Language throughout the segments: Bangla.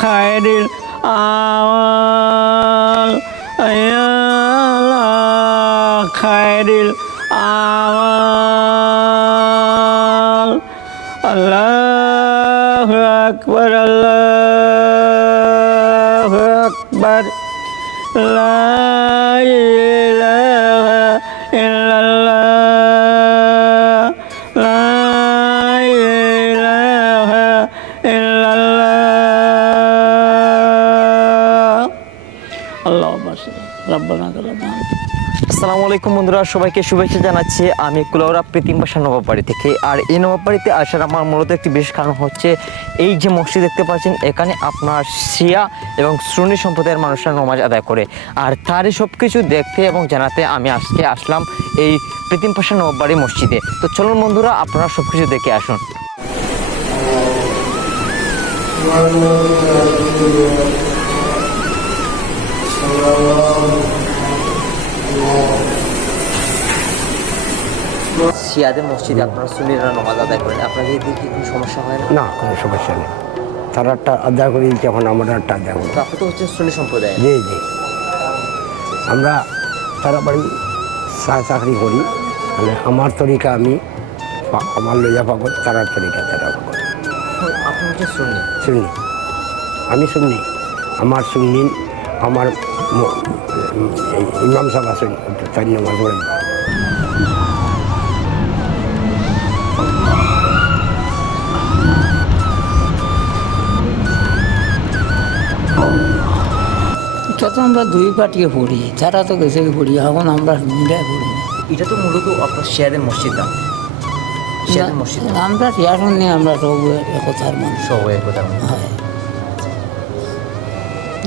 খায়রিল আওয়াল খায়রিল আওয়াল। আল্লাহ আকবর আল্লাহ আকবর লা আসসালামু আলাইকুম বন্ধুরা, সবাইকে শুভেচ্ছা জানাচ্ছি। আমি কুলাউরা প্রীতিম বাসা নবাবাড়ি থেকে। আর এই নবাবাড়িতে আসার আমার মূলত একটি বিশেষ কারণ হচ্ছে, এই যে মসজিদ দেখতে পাচ্ছেন, এখানে আপনার শিয়া এবং শ্রেণি সম্প্রদায়ের মানুষরা নমাজ আদায় করে। আর তারই সব কিছু দেখতে এবং জানাতে আমি আজকে আসলাম এই প্রীতিম পাশা নবাবাড়ি মসজিদে। তো চলুন বন্ধুরা, আপনারা সব কিছু দেখে আসুন। শিয়াদের মসজিদে আপনারা সুন্নিরা নমাজ আদায় করেন আপনাদের কি কোনো সমস্যা হয় না? না কোনো সমস্যা নেই। তারা একটা আদায় করি যখন আমরা একটা আদায় করি। আপনি তো হচ্ছে সুন্নি সম্প্রদায় জি জি। আমরা তারা বাড়ি চাকরি করি। মানে আমার তরিকা আমি আমার লইয়া পাবো তারার তরিকা তারা পাবো। আপনি হচ্ছে সুন্নি? শুননি আমি শুননি আমার শুননি আমার এই ইমাম সাহেব আছেন তাই নামাজ পড়েন এটা তো আমরা দুই পাটিয়ে পড়ি তারা তো গেছে পড়ি এখন আমরা পড়ি। এটা তো মূলত আপনার শিয়াদের মসজিদ না? শিয়াদের মসজিদ আমরা রিয়াসন নিয়ে আমরা সব একতার মানুষ। সব একতা হয়।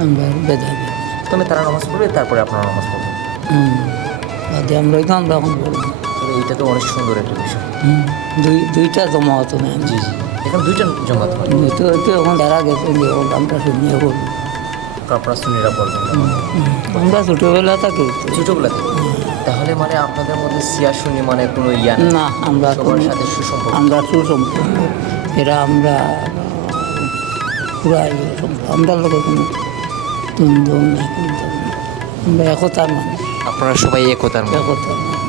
আমরা বেদাবি তুমি তারা নামাজ পড়বে তারপরে আপনারা নামাজ পড়বেন। হুম আমরা তো আমরা এখন পড়ব এইটা তো অনেক সুন্দর একটা বিষয়। দুই দুইটা জমা হতো না জি জি। এখানে দুইটা জমাত হয়। তো তো এখন তারা গেছে যে এখন আমরা শুনিয়ে তো আপনারা সুন্নিরা পড়বেন আমরা ছোটোবেলা থাকি ছোটবেলা থেকে। তাহলে মানে আপনাদের মধ্যে সিয়া সুন্নি মানে কোনো ইয়া না আমরা সবার সাথে সুসম্পর্ক। আমরা সুসম্পর্ক। এরা আমরা পুরা আমরা লোকের কোনো দুম দ্বন্দ্ব আমরা একতার মানুষ। আপনারা সবাই একতার মানে একতার মানুষ।